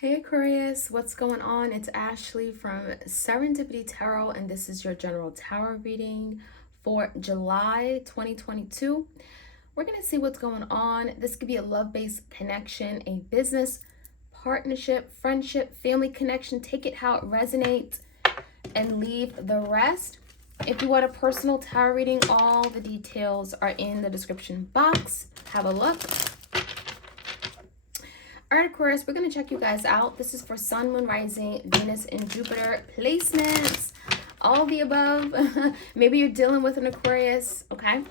Hey Aquarius, what's going on? It's Ashley from Serendipity Tarot, and this is your general tarot reading for July 2022. We're going to see what's going on. This could be a love-based connection, a business partnership, friendship, family connection. Take it how it resonates and leave the rest. If you want a personal tarot reading, all the details are in the description box. Have a look. All right, Aquarius, we're going to check you guys out. This is for Sun, Moon, Rising, Venus, and Jupiter placements. All the above. Maybe you're dealing with an Aquarius, okay?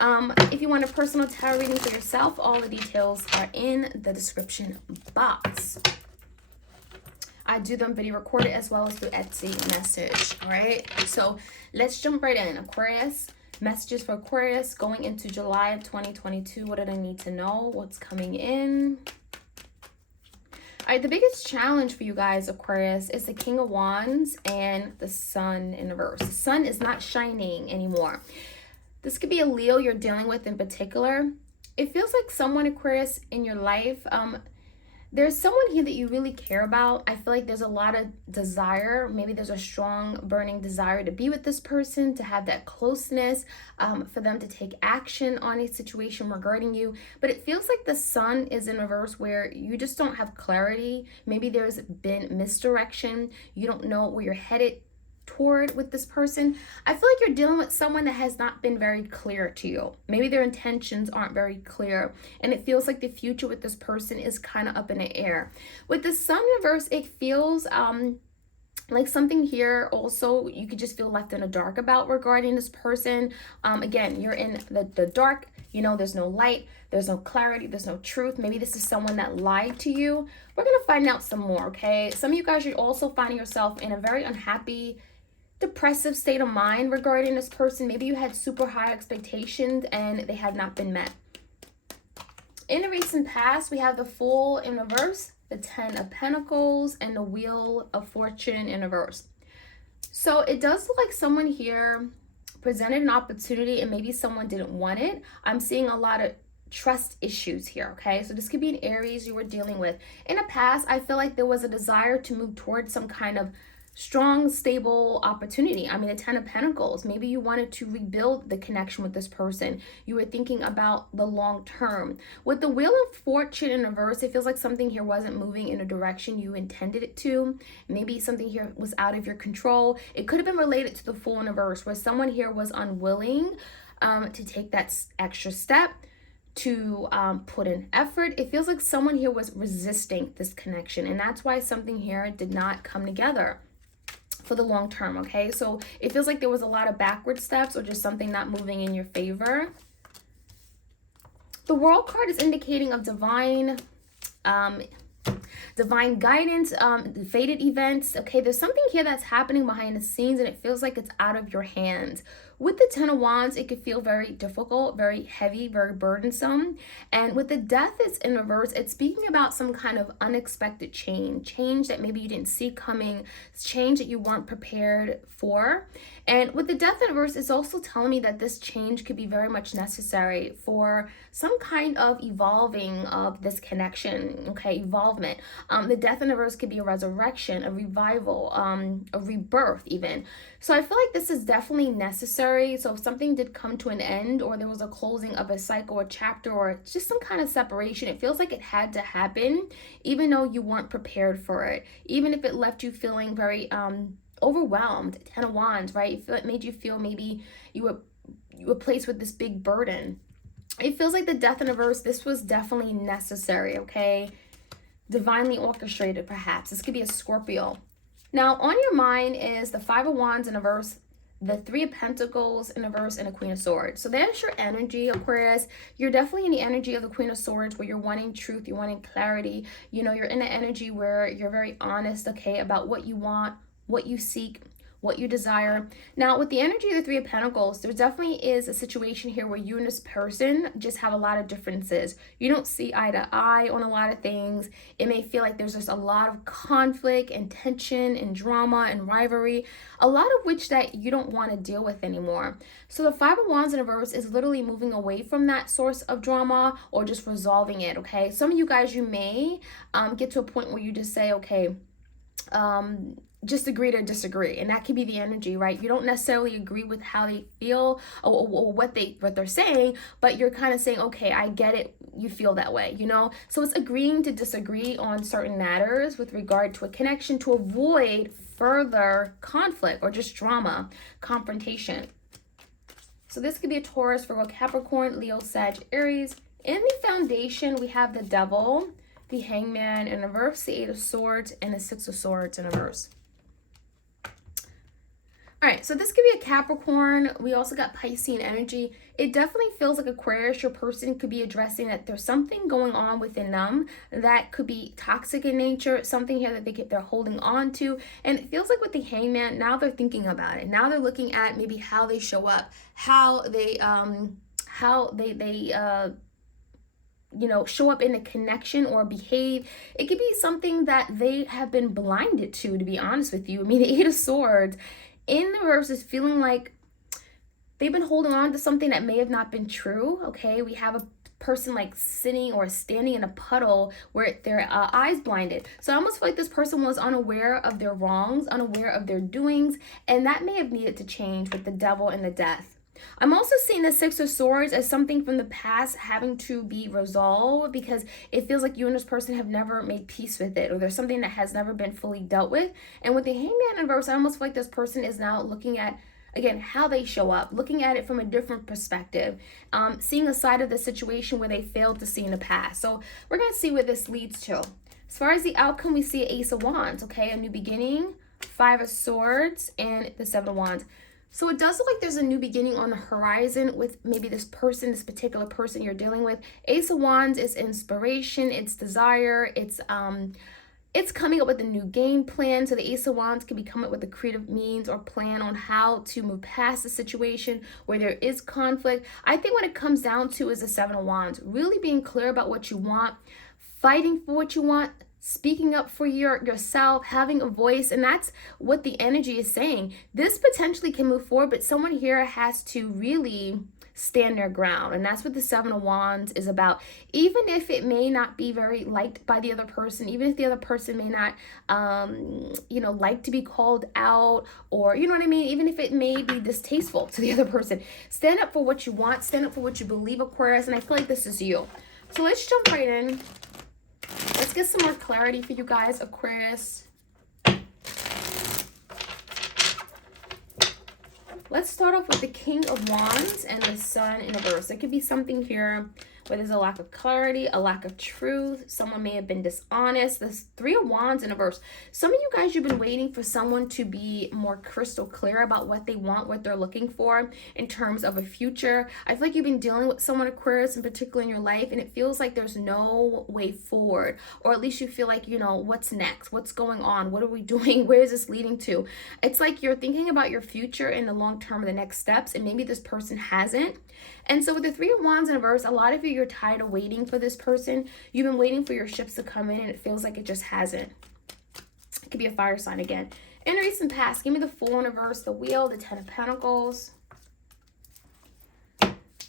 If you want a personal tarot reading for yourself, all the details are in the description box. I do them video recorded as well as through Etsy message, all right? So let's jump right in. Aquarius, messages for Aquarius going into July of 2022. What did I need to know? What's coming in? All right, the biggest challenge for you guys, Aquarius, is the King of Wands and the Sun in reverse. The Sun is not shining anymore. This could be a Leo you're dealing with in particular. It feels like someone, Aquarius, in your life, there's someone here that you really care about. I feel like there's a lot of desire. Maybe there's a strong burning desire to be with this person, to have that closeness, for them to take action on a situation regarding you. But it feels like the Sun is in reverse where you just don't have clarity. Maybe there's been misdirection. You don't know where you're headed toward with this person. I feel like you're dealing with someone that has not been very clear to you. Maybe their intentions aren't very clear, and it feels like the future with this person is kind of up in the air. With the Sun reverse, it feels like something here also you could just feel left in the dark about regarding this person. Again, you're in the dark, you know, there's no light, there's no clarity, there's no truth. Maybe this is someone that lied to you. We're gonna find out some more, okay? Some of you guys are also finding yourself in a very unhappy, depressive state of mind regarding this person. Maybe you had super high expectations and they have not been met. In the recent past, we have the Fool in reverse, the 10 of Pentacles, and the Wheel of Fortune in reverse. So it does look like someone here presented an opportunity and maybe someone didn't want it. I'm seeing a lot of trust issues here, okay? So this could be an Aries you were dealing with. In the past, I feel like there was a desire to move towards some kind of strong, stable opportunity. I mean, the 10 of Pentacles, maybe you wanted to rebuild the connection with this person. You were thinking about the long term. With the Wheel of Fortune in reverse, it feels like something here wasn't moving in a direction you intended it to. Maybe something here was out of your control. It could have been related to the Fool in reverse, where someone here was unwilling to take that extra step, to put in effort. It feels like someone here was resisting this connection, and that's why something here did not come together for the long term, okay? So it feels like there was a lot of backward steps or just something not moving in your favor. The World card is indicating of divine guidance, fated events. Okay, there's something here that's happening behind the scenes and it feels like it's out of your hands. With the 10 of Wands, it could feel very difficult, very heavy, very burdensome. And with the Death is in reverse, it's speaking about some kind of unexpected change that maybe you didn't see coming, change that you weren't prepared for. And with the Death in reverse, it's also telling me that this change could be very much necessary for some kind of evolving of this connection, okay, evolvement. The Death in reverse could be a resurrection, a revival, a rebirth even. So I feel like this is definitely necessary. So if something did come to an end or there was a closing of a cycle or chapter or just some kind of separation, it feels like it had to happen even though you weren't prepared for it. Even if it left you feeling very overwhelmed. 10 of Wands, right? It made you feel maybe you were placed with this big burden. It feels like the Death in reverse, this was definitely necessary, okay? Divinely orchestrated, perhaps. This could be a Scorpio. Now, on your mind is the 5 of Wands in reverse, the 3 of Pentacles in reverse, and a Queen of Swords. So that is your energy, Aquarius. You're definitely in the energy of the Queen of Swords where you're wanting truth, you're wanting clarity. You know, you're in the energy where you're very honest, okay, about what you want, what you seek, what you desire. Now, with the energy of the Three of Pentacles, there definitely is a situation here where you and this person just have a lot of differences. You don't see eye to eye on a lot of things. It may feel like there's just a lot of conflict and tension and drama and rivalry, a lot of which that you don't want to deal with anymore. So the Five of Wands in reverse is literally moving away from that source of drama or just resolving it, okay? Some of you guys, you may get to a point where you just say, okay, just agree to disagree, and that could be the energy, right? You don't necessarily agree with how they feel or what they're saying, but you're kind of saying, okay, I get it, you feel that way, you know? So it's agreeing to disagree on certain matters with regard to a connection to avoid further conflict or just drama, confrontation. So this could be a Taurus, Virgo, Capricorn, Leo, Sag, Aries. In the foundation, we have the Devil, the Hangman in reverse, the Eight of Swords, and the Six of Swords in reverse. All right, so this could be a Capricorn. We also got Piscean energy. It definitely feels like Aquarius, your person could be addressing that there's something going on within them that could be toxic in nature, something here that they're holding on to. And it feels like with the Hangman, now they're thinking about it. Now they're looking at maybe how they show up, how they show up in a connection or behave. It could be something that they have been blinded to be honest with you. I mean, the Eight of Swords in the reverse is feeling like they've been holding on to something that may have not been true, okay? We have a person like sitting or standing in a puddle where their eyes blinded. So I almost feel like this person was unaware of their wrongs, unaware of their doings, and that may have needed to change with the Devil and the Death. I'm also seeing the Six of Swords as something from the past having to be resolved because it feels like you and this person have never made peace with it, or there's something that has never been fully dealt with. And with the Hangman in reverse, I almost feel like this person is now looking at, again, how they show up, looking at it from a different perspective, seeing a side of the situation where they failed to see in the past. So we're going to see where this leads to. As far as the outcome, we see Ace of Wands, okay? A new beginning, Five of Swords, and the Seven of Wands. So it does look like there's a new beginning on the horizon with maybe this person, this particular person you're dealing with. Ace of Wands is inspiration, it's desire, it's coming up with a new game plan. So the Ace of Wands can be coming up with a creative means or plan on how to move past the situation where there is conflict. I think what it comes down to is the Seven of Wands, really being clear about what you want, fighting for what you want, speaking up for yourself, having a voice, and that's what the energy is saying. This potentially can move forward, but someone here has to really stand their ground, and that's what the Seven of Wands is about. Even if it may not be very liked by the other person, even if the other person may not like to be called out, or you know what I mean, even if it may be distasteful to the other person, stand up for what you want, stand up for what you believe, Aquarius, and I feel like this is you. So let's jump right in. Let's get some more clarity for you guys, Aquarius. Let's start off with the King of Wands and the Sun in reverse. There could be something here where there's a lack of clarity, a lack of truth. Someone may have been dishonest. This Three of Wands in reverse. Some of you guys, you've been waiting for someone to be more crystal clear about what they want, what they're looking for in terms of a future. I feel like you've been dealing with someone, Aquarius, in particular in your life, and it feels like there's no way forward, or at least you feel like, what's next? What's going on? What are we doing? Where is this leading to? It's like you're thinking about your future in the long term, the next steps, and maybe this person hasn't. And so with the Three of Wands in reverse, a lot of you're tired of waiting for this person. You've been waiting for your ships to come in, and it feels like it just hasn't. It could be a fire sign again. In recent past, give me the Fool in reverse, the Wheel, the Ten of Pentacles.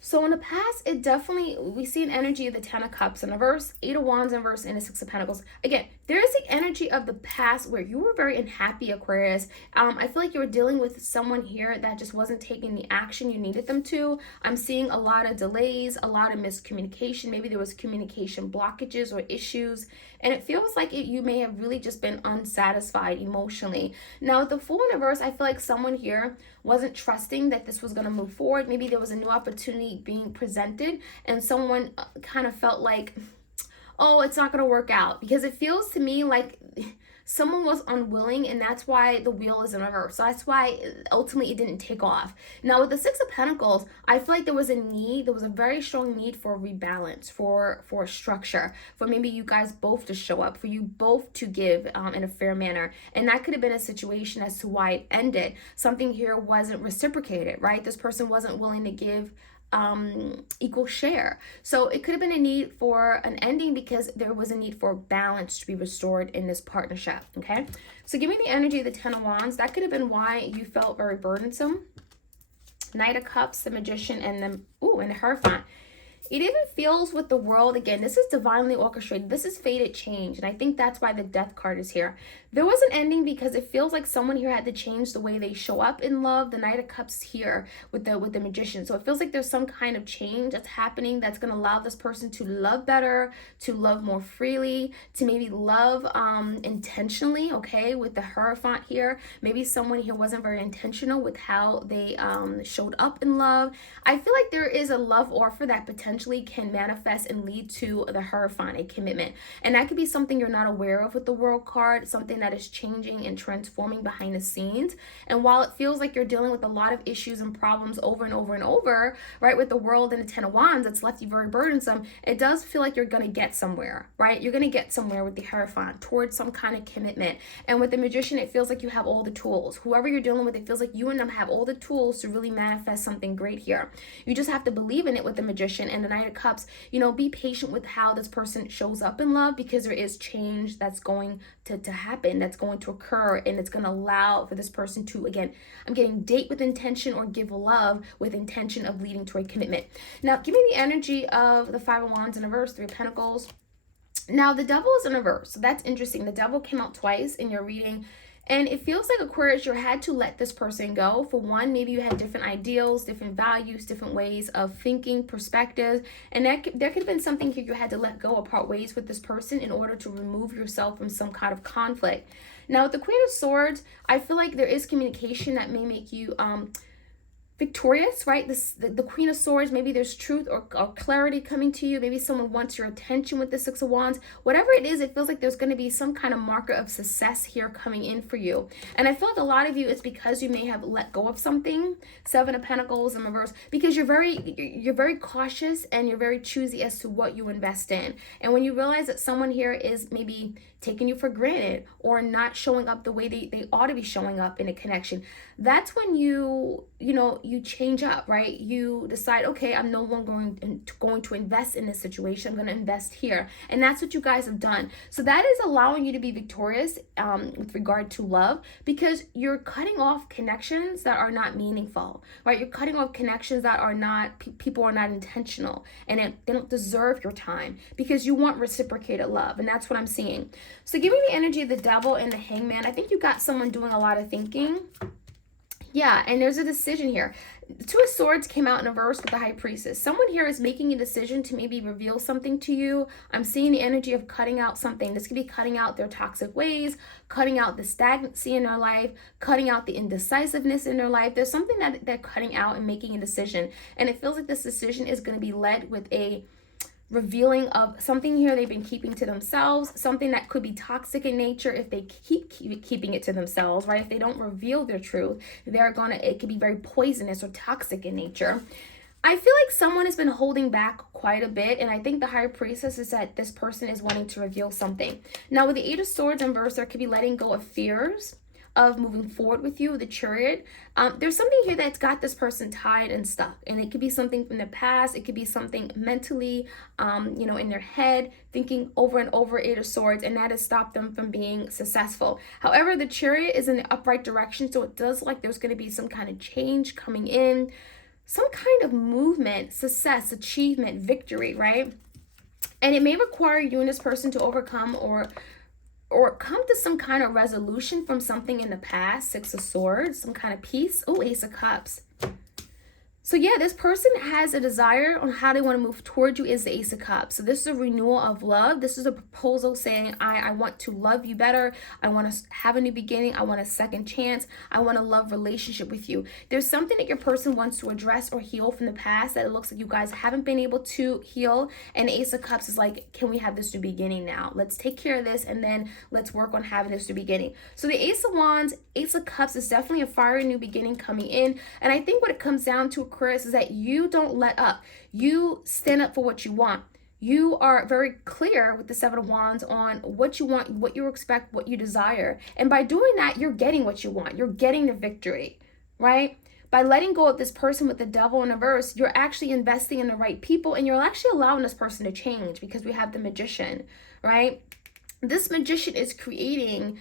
So in the past, it definitely, we see an energy of the Ten of Cups in reverse, Eight of Wands in reverse, and the Six of Pentacles. Again, there is the energy of the past where you were very unhappy, Aquarius. I feel like you were dealing with someone here that just wasn't taking the action you needed them to. I'm seeing a lot of delays, a lot of miscommunication. Maybe there was communication blockages or issues. And it feels like you may have really just been unsatisfied emotionally. Now, with the Fool in reverse, I feel like someone here wasn't trusting that this was going to move forward. Maybe there was a new opportunity being presented, and someone kind of felt like, oh, it's not going to work out. Because it feels to me like someone was unwilling, and that's why the wheel is in reverse. So that's why ultimately it didn't take off. Now with the Six of Pentacles, I feel like there was a very strong need for rebalance, for structure, for maybe you guys both to show up, for you both to give in a fair manner. And that could have been a situation as to why it ended. Something here wasn't reciprocated, right? This person wasn't willing to give equal share. So it could have been a need for an ending because there was a need for balance to be restored in this partnership. Okay, so give me the energy of the Ten of Wands. That could have been why you felt very burdensome. Knight of Cups, the Magician, and the Hierophant. It even feels with the World, again, this is divinely orchestrated. This is fated change. And I think that's why the Death card is here. There was an ending because it feels like someone here had to change the way they show up in love. The Knight of Cups here with the Magician. So it feels like there's some kind of change that's happening that's going to allow this person to love better, to love more freely, to maybe love intentionally, okay, with the Hierophant here. Maybe someone here wasn't very intentional with how they showed up in love. I feel like there is a love offer that potentially can manifest and lead to the Hierophant, a commitment. And that could be something you're not aware of with the World card, something that is changing and transforming behind the scenes. And while it feels like you're dealing with a lot of issues and problems over and over and over, right, with the World and the Ten of Wands, it's left you very burdensome. It does feel like you're going to get somewhere, right? You're going to get somewhere with the Hierophant towards some kind of commitment. And with the Magician, it feels like you have all the tools. Whoever you're dealing with, it feels like you and them have all the tools to really manifest something great here. You just have to believe in it with the Magician. And the Knight of Cups, you know, be patient with how this person shows up in love, because there is change that's going to happen, that's going to occur, and it's going to allow for this person to, again, I'm getting date with intention or give love with intention of leading to a commitment. Now, give me the energy of the Five of Wands in reverse, Three of Pentacles. Now, the Devil is in reverse. So that's interesting. The Devil came out twice in your reading. And it feels like, Aquarius, you had to let this person go. For one, maybe you had different ideals, different values, different ways of thinking, perspectives. And there could have been something here you had to let go or part ways with this person in order to remove yourself from some kind of conflict. Now, with the Queen of Swords, I feel like there is communication that may make you victorious, right? The Queen of Swords, maybe there's truth or clarity coming to you. Maybe someone wants your attention with the Six of Wands. Whatever it is, it feels like there's going to be some kind of marker of success here coming in for you. And I feel like a lot of you, it's because you may have let go of something. Seven of Pentacles in reverse, because you're very cautious and you're very choosy as to what you invest in. And when you realize that someone here is maybe taking you for granted or not showing up the way they ought to be showing up in a connection, that's when you change up, right? You decide, okay, I'm no longer going to invest in this situation. I'm going to invest here. And that's what you guys have done. So that is allowing you to be victorious with regard to love, because you're cutting off connections that are not meaningful, right? You're cutting off connections that are not, people are not intentional, and they don't deserve your time, because you want reciprocated love. And that's what I'm seeing. So give me the energy of the Devil and the Hangman. I think you got someone doing a lot of thinking. Yeah, and there's a decision here. The Two of Swords came out in reverse with the High Priestess. Someone here is making a decision to maybe reveal something to you. I'm seeing the energy of cutting out something. This could be cutting out their toxic ways, cutting out the stagnancy in their life, cutting out the indecisiveness in their life. There's something that they're cutting out and making a decision. And it feels like this decision is going to be led with a revealing of something here they've been keeping to themselves, something that could be toxic in nature if they keep keeping it to themselves, right? If they don't reveal their truth, it could be very poisonous or toxic in nature. I feel like someone has been holding back quite a bit, and I think the High Priestess is that this person is wanting to reveal something. Now, with the Eight of Swords in reverse, there could be letting go of fears of moving forward with you, the Chariot. There's something here that's got this person tied and stuck, and it could be something from the past. It could be something mentally, in their head, thinking over and over Eight of Swords, and that has stopped them from being successful. However, the Chariot is in the upright direction, so it does like there's going to be some kind of change coming in, some kind of movement, success, achievement, victory, right? And it may require you and this person to overcome or come to some kind of resolution from something in the past. Six of Swords, some kind of peace. Oh, Ace of Cups. So yeah, this person has a desire on how they want to move towards you is the Ace of Cups. So this is a renewal of love. This is a proposal saying, I want to love you better. I want to have a new beginning. I want a second chance. I want a love relationship with you. There's something that your person wants to address or heal from the past that it looks like you guys haven't been able to heal. And the Ace of Cups is like, can we have this new beginning now? Let's take care of this and then let's work on having this new beginning. So the Ace of Wands, Ace of Cups is definitely a fiery new beginning coming in. And I think what it comes down to, Aquarius, is that you don't let up. You stand up for what you want. You are very clear with the Seven of Wands on what you want, what you expect, what you desire. And by doing that, you're getting what you want. You're getting the victory, right? By letting go of this person with the Devil in reverse, you're actually investing in the right people, and you're actually allowing this person to change because we have the Magician, right? This Magician is creating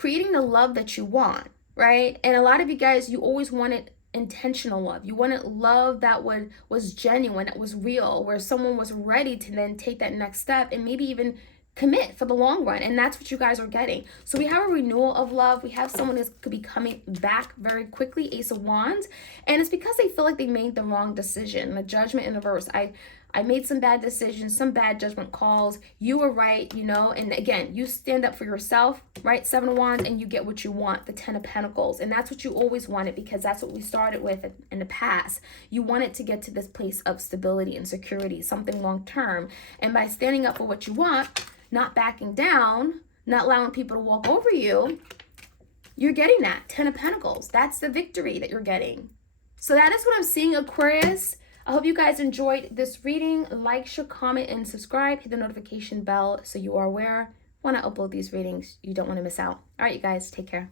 the love that you want, right? And a lot of you guys, you always wanted intentional love. You wanted love that was genuine, that was real, where someone was ready to then take that next step and maybe even commit for the long run. And that's what you guys are getting. So we have a renewal of love. We have someone that could be coming back very quickly, Ace of Wands, and it's because they feel like they made the wrong decision. The Judgment in reverse. I made some bad decisions, some bad judgment calls. You were right, you know, and again, you stand up for yourself, right? Seven of Wands, and you get what you want, the Ten of Pentacles. And that's what you always wanted, because that's what we started with in the past. You wanted to get to this place of stability and security, something long-term. And by standing up for what you want, not backing down, not allowing people to walk over you, you're getting that Ten of Pentacles. That's the victory that you're getting. So that is what I'm seeing, Aquarius. I hope you guys enjoyed this reading. Like, share, comment, and subscribe. Hit the notification bell so you are aware when I upload these readings. You don't want to miss out. All right, you guys, take care.